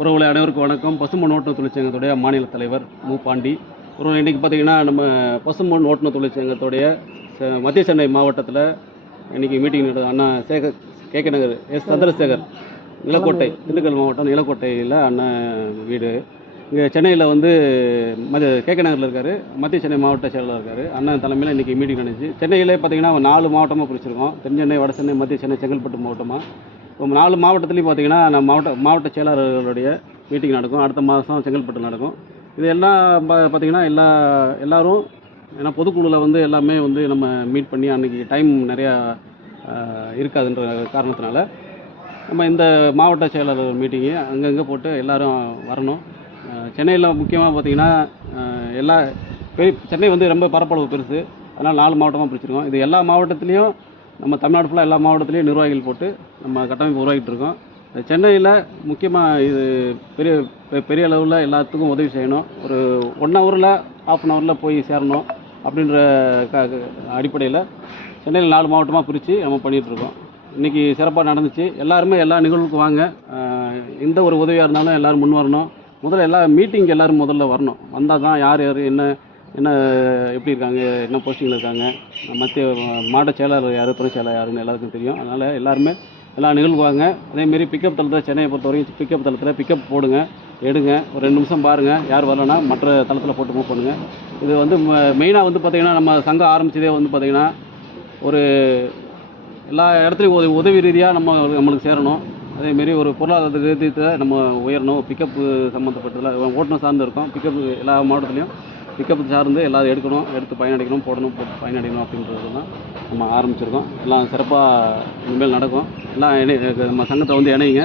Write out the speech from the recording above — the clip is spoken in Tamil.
உறவுகளை அனைவருக்கும் வணக்கம். பசும்பொன் ஓட்டுநர் தொழிற்சங்கத்துடைய மாநில தலைவர் மு. பாண்டி. இன்றைக்கி பார்த்திங்கன்னா நம்ம பசும்பொன் ஓட்டுநர் தொழிற்சங்கத்துடைய மத்திய சென்னை மாவட்டத்தில் இன்றைக்கி மீட்டிங் நடக்குது. அண்ணா சேகர் கே நகர் எஸ் சந்திரசேகர் நிலக்கோட்டை, திண்டுக்கல் மாவட்டம் நிலக்கோட்டையில் அண்ணன் வீடு. இங்கே சென்னையில் வந்து கே நகரில் இருக்கார், மத்திய சென்னை மாவட்ட செயலாளர் இருக்கார். அண்ணன் தலைமையில் இன்றைக்கி மீட்டிங் நடந்துச்சு. சென்னையிலே பார்த்திங்கன்னா 4 மாவட்டமாக பிரிச்சிருக்கோம். தென் சென்னை, வட சென்னை, மத்திய சென்னை, செங்கல்பட்டு மாவட்டமாக. இப்போ 4 மாவட்டத்துலேயும் பார்த்திங்கன்னா நம்ம மாவட்ட செயலாளர்களுடைய மீட்டிங் நடக்கும். அடுத்த மாதம் செங்கல்பட்டு நடக்கும். இது எல்லாம் பார்த்திங்கன்னா எல்லோரும் ஏன்னா பொதுக்குழுவில் வந்து எல்லாமே வந்து நம்ம மீட் பண்ணி அன்றைக்கி டைம் நிறையா இருக்காதுன்ற காரணத்தினால நம்ம இந்த மாவட்ட செயலாளர் மீட்டிங்கு அங்கங்கே போட்டு எல்லோரும் வரணும். சென்னையில் முக்கியமாக பார்த்திங்கன்னா சென்னை வந்து ரொம்ப பரப்பளவு பெருசு, அதனால் 4 மாவட்டமாக பிரிச்சிருக்கோம். இது எல்லா மாவட்டத்துலேயும் நம்ம தமிழ்நாடு ஃபுல்லாக எல்லா மாவட்டத்துலேயும் நிர்வாகிகள் போட்டு நம்ம கட்டமைப்பு உருவாக்கிட்டு இருக்கோம். சென்னையில் முக்கியமாக இது பெரிய அளவில் எல்லாத்துக்கும் உதவி செய்யணும். ஒரு 1 ஹவரில் ½ ஹவரில் போய் சேரணும் அப்படின்ற அடிப்படையில் சென்னையில் 4 மாவட்டமாக பிரித்து நம்ம பண்ணிகிட்ருக்கோம். இன்றைக்கி சிறப்பாக நடந்துச்சு. எல்லாருமே எல்லா நிகழ்வுக்கும் வாங்க. எந்த ஒரு உதவியாக இருந்தாலும் எல்லோரும் முன் வரணும். முதல்ல மீட்டிங் எல்லோரும் முதல்ல வரணும். வந்தால் தான் யார் என்ன எப்படி இருக்காங்க, என்ன போஸ்டிங்கில் இருக்காங்க, மத்திய மாவட்ட செயலாளர் யார், துறை செயலாளர் யாருன்னு எல்லாருக்கும் தெரியும். அதனால் எல்லாருமே எல்லா நிகழ்வுவாங்க. அதேமாரி பிக்கப் தளத்தில் சென்னையை பொறுத்த வரைக்கும் பிக்கப் தளத்தில் பிக்கப் போடுங்க, எடுங்க. ஒரு 2 நிமிஷம் பாருங்கள். யார் வரலன்னா மற்ற தளத்தில் போட்டு மூவ் பண்ணுங்கள். இது வந்து மெயினாக வந்து பார்த்திங்கன்னா நம்ம சங்கம் ஆரம்பித்ததே வந்து பார்த்திங்கன்னா ஒரு எல்லா இடத்துலையும் உதவி ரீதியாக நம்மளுக்கு சேரணும். அதேமாரி ஒரு பொருளாதார ரீதியத்தை நம்ம உயரணும். பிக்கப்பு சம்மந்தப்பட்டதில் ஓட்டுநர் சார்ந்து இருக்கோம். பிக்கப்பு எல்லா மாவட்டத்துலேயும் பிக்கப்பு சார்ந்து எல்லோரும் எடுத்து பயனடைக்கணும், போட்டு பயனடைக்கணும் அப்படின்றது தான் நம்ம ஆரம்பிச்சிருக்கோம். எல்லாம் சிறப்பாக இனிமேல் நடக்கும். எல்லாம் நம்ம சங்கத்தை வந்து இணையுங்க.